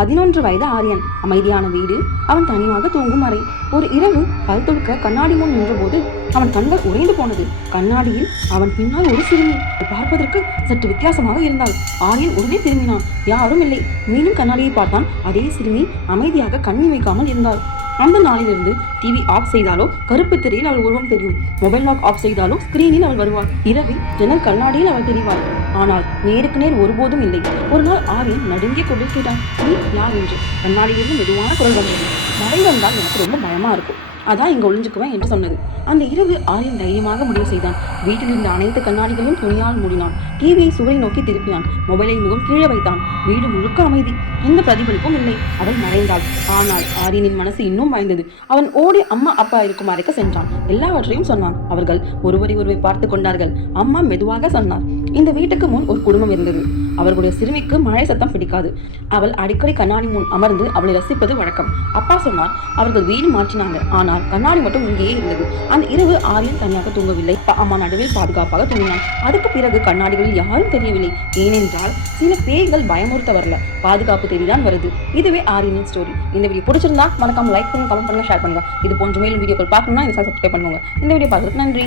11 வயது ஆரியன். அமைதியான வீடு, அவன் தனியாக தூங்கும் அறை. ஒரு இரவு பல் துடுக்க கண்ணாடி முன் நின்றபோது அவன் கண்கள் உறைந்து போனது. கண்ணாடியில் அவன் பின்னால் ஒரு சிறுமி பார்ப்பதற்கு சற்று வித்தியாசமாக இருந்தாள். ஆரியன் உடனே திரும்பினான். யாரும் இல்லை. மீண்டும் கண்ணாடியை பார்த்தான். அதே சிறுமி அமைதியாக கண்ணி வைக்காமல் இருந்தாள். அந்த நாளிலிருந்து டிவி ஆஃப் செய்தாலோ கருப்பு திரையில் அவள் உருவம் தெரியும். மொபைல் லாக் ஆஃப் செய்தாலோ ஸ்கிரீனில் அவள் வருவாள். இரவில் ஜன்னல் கண்ணாடியில் அவள் தெரிவாள். ஆனால் நேருக்கு நேர் ஒருபோதும் இல்லை. ஒரு நாள் ஆரியன் நடுங்கிய குரலில் கேட்டான், நீ யார் என்று. கண்ணாடியிலிருந்து மெதுவான குரல் வந்தது. மழை வந்தால் எனக்கு ரொம்ப பயமா இருக்கும், அதான் இங்க ஒளிஞ்சுக்குவேன் என்று சொன்னது. அந்த இரவு ஆரியன் தைரியமாக முடிவு செய்தான். வீட்டில் இருந்த அனைத்து கண்ணாடிகளையும் துணியால் மூடினான். டிவியை சுவரை நோக்கி திருப்பினான். மொபைலை முகம் கீழே வைத்தான். வீடு முழுக்க அமைதி. எந்த பிரதிபலிப்பும் இல்லை. அவள் மறைந்தாள். ஆனால் ஆரியனின் மனசு இன்னும் வாய்ந்தது. அவன் ஓடி அம்மா அப்பா இருக்கும் அறைக்கு சென்றான். எல்லாவற்றையும் சொன்னான். அவர்கள் ஒருவரை ஒருவர் பார்த்து கொண்டார்கள். அம்மா மெதுவாக சொன்னார், இந்த வீட்டுக்கு முன் ஒரு குடும்பம் இருந்தது. அவர்களுடைய சிறுமிக்கு மழை சத்தம் பிடிக்காது. அவள் அடிக்கடி கண்ணாடி முன் அமர்ந்து அவளை ரசிப்பது வழக்கம். அப்பா சொன்னார், அவர்கள் வீடு மாற்றினாங்க, ஆனால் கண்ணாடி மட்டும் இங்கேயே இருந்தது. அந்த இரவு ஆரியன் தனியாக தூங்கவில்லை. அம்மா நடுவில் பாதுகாப்பாக தூங்கினான். அதுக்கு பிறகு கண்ணாடிகளில் யாரும் தெரியவில்லை. ஏனென்றால் சில பேய்கள் பயமுறுத்த வரல, பாதுகாப்பு தேடிதான் வருது. இதுவே ஆரியனின் ஸ்டோரி. இந்த வீடியோ பிடிச்சிருந்தா மறக்காம லைக் பண்ணுங்க, கமெண்ட் பண்ணுங்க, ஷேர் பண்ணுங்க. இது போன்ற மேலும் வீடியோக்கள் பார்க்கணும்னா இந்த சப்ஸ்கிரைப் பண்ணுங்க. இந்த வீடியோ பார்க்கறதுக்கு நன்றி.